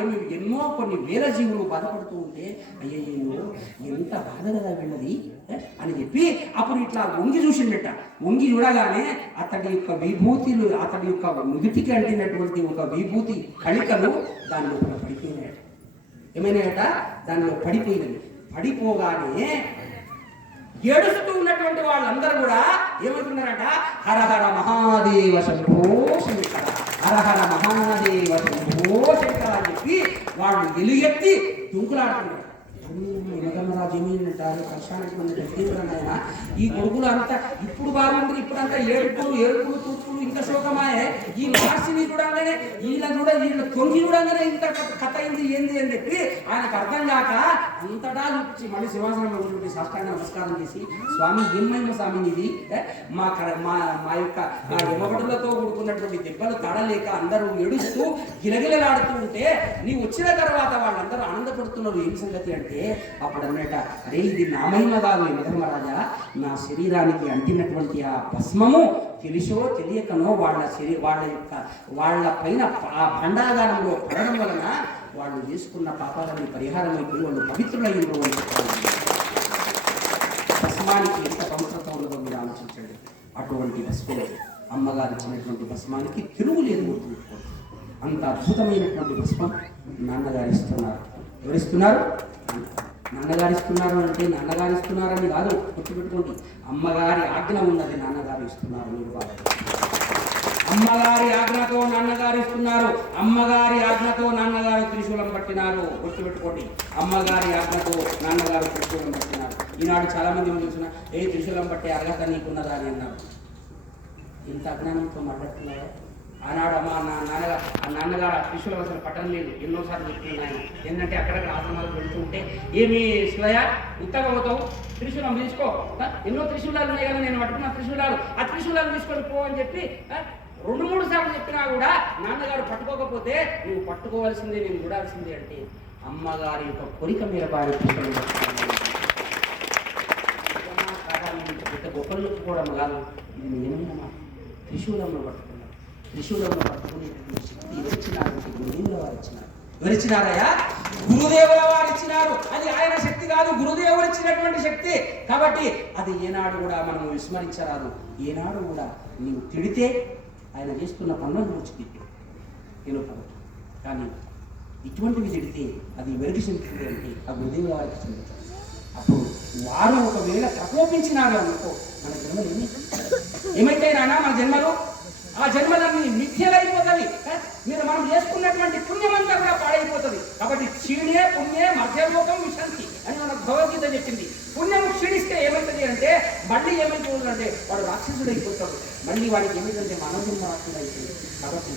ఏమి ఎన్నో కొన్ని వేల జీవులు బాధపడుతూ ఉంటే అయ్యయ్యో ఎంత బాధ కదా వెళ్ళది అని చెప్పి అప్పుడు ఇట్లా వంగి చూసిండట. వంగి చూడగానే అతడి యొక్క విభూతిలు, అతడి యొక్క నుదుటికి అంటినటువంటి ఒక విభూతి కణికలు దాని లోపల పడిపోయినాయట. ఏమైనాయట? దానిలో పడిపోయినవి. పడిపోగానే ఏడుస్తూ ఉన్నటువంటి వాళ్ళందరూ కూడా ఏమంటున్నారట? హరహర మహాదేవ శంభో శంకర, హరహర మహాదేవ శంభో శంకర అని చెప్పి వాళ్ళు ఎలుగెత్తి దుంకులాడుతున్నారు. రాజు ఏమంటారు? కష్టానికి ఆయన ఈ కొడుకులు అంతా ఇప్పుడు బాగుంది, ఇప్పుడంతా ఏడుపులు తూర్పులు ఇంకా శోకమాయే. ఈ మార్చిని చూడంగానే వీళ్ళ తొంగి చూడంగానే ఇంత కథ అయింది ఏంది అని చెప్పి ఆయనకు అర్థం కాక అంతటా చూపించి మళ్ళీ సింహాసనం చూపి సాష్టాంగ నమస్కారం చేసి, స్వామి ఏమైనా స్వామి ఇది మా యొక్క ఎమబడులతో కూడుకున్నటువంటి దెబ్బలు తడలేక అందరూ ఏడుస్తూ గిలగిలలాడుతూ ఉంటే నీవు వచ్చిన తర్వాత వాళ్ళందరూ ఆనందపడుతున్నారు. ఏం సంగతి అంటే అప్పుడు అన్నట, అరే ఇది నా మహిమ కాదు యమధర్మరాజా, నా శరీరానికి అంటినటువంటి ఆ భస్మము తెలిసో తెలియకనో వాళ్ళ పైన ఆ భండాగారంలో పడడం వలన వాళ్ళు చేసుకున్న పాపాలని పరిహారం అయిపోయి వాళ్ళు పవిత్రులయ్యారు అని చెప్పారు. భస్మానికి ఎంత పవిత్రత ఉన్నదో మీరు ఆలోచించండి. అటువంటి భస్మం అమ్మగారు ఇచ్చినటువంటి భస్మానికి తిరుగులేదు. అంత అద్భుతమైనటువంటి భస్మం నాన్నగారు ఇస్తున్నారు. ఎవరిస్తున్నారు? నాన్నగారు ఇస్తున్నారు అంటే నాన్నగారు ఇస్తున్నారని కాదు, గుర్తుపెట్టుకోండి. అమ్మగారి ఆజ్ఞ ఉన్నది, నాన్నగారు ఇస్తున్నారు. మీరు బాగా అమ్మగారి ఆజ్ఞతో నాన్నగారు ఇస్తున్నారు. అమ్మగారి ఆజ్ఞతో నాన్నగారు త్రిశూలం పట్టినారు. గుర్తుపెట్టుకోండి, అమ్మగారి ఆజ్ఞతో నాన్నగారు త్రిశూలం పట్టినారు. ఈనాడు చాలా మంది ఏం చూసినా త్రిశూలం పట్టే అర్హత నీకున్నదా అని అన్నారు. ఇంత అజ్ఞానంతో మాట్లాడుతున్నారా? ఆనాడు నాన్నగారు ఆ త్రిశూలం అసలు పట్టడం లేదు. ఎన్నోసార్లు చెప్తున్నాను ఆయన. ఏంటంటే అక్కడక్కడ ఆశ్రమాలకు వెళ్తూ ఉంటే, ఏమి శివయ్య ఉత్తగా పోతావు, త్రిశూలం తీసుకో, ఎన్నో త్రిశూలాలు ఉన్నాయి కదా, నేను పట్టుకున్న త్రిశూలాలు, ఆ త్రిశూలాలు తీసుకొని పో అని చెప్పి 2-3 సార్లు చెప్పినా కూడా నాన్నగారు పట్టుకోకపోతే నువ్వు పట్టుకోవాల్సిందే, నేను చూడాల్సిందే అంటే అమ్మగారి యొక్క కోరిక మీద బాగా పెద్ద గొప్పలు చెప్పుకోవడం కాదు. ఇది నేనేమో త్రిశూలంలో పట్టుకున్నాను. త్రిశూలంలో పట్టుకునేటువంటి శక్తి ఎవరిచ్చినారు? గురుదేవుల వారు ఇచ్చినారు. ఎవరిచ్చినారయ్యా? గురుదేవుల వారు ఇచ్చినారు. అది ఆయన శక్తి కాదు, గురుదేవుడు ఇచ్చినటువంటి శక్తి. కాబట్టి అది ఏనాడు కూడా మనం విస్మరించరాదు. ఏనాడు కూడా నీవు తిడితే ఆయన చేస్తున్న పనులను గురించి నేను కానీ ఇటువంటివి తిడితే అది ఎవరికి చెందుతుంది అంటే ఆ గురుదేవుల వారికి చెందుతుంది. అప్పుడు వారు ఒకవేళ ప్రకోపించినారు అనుకో, మన జన్మలు ఏమైతే నానా మన జన్మలు, ఆ జన్మలన్నీ మిథ్యలైపోతుంది. మనం చేసుకున్నటువంటి పుణ్యమంతా కూడా పాడైపోతుంది. కాబట్టి క్షీణే పుణ్యే మధ్యలోకం విశంతి అని మనకు భగవద్గీత చెప్పింది. పుణ్యం క్షీణిస్తే ఏమవుతుంది అంటే మళ్ళీ ఏమైపోతుందంటే వాడు రాక్షసుడు అయిపోతాడు. మళ్ళీ వాడికి ఏమిటంటే మనోజన్మ రాక్షసుడు అయిపోతుంది. కాబట్టి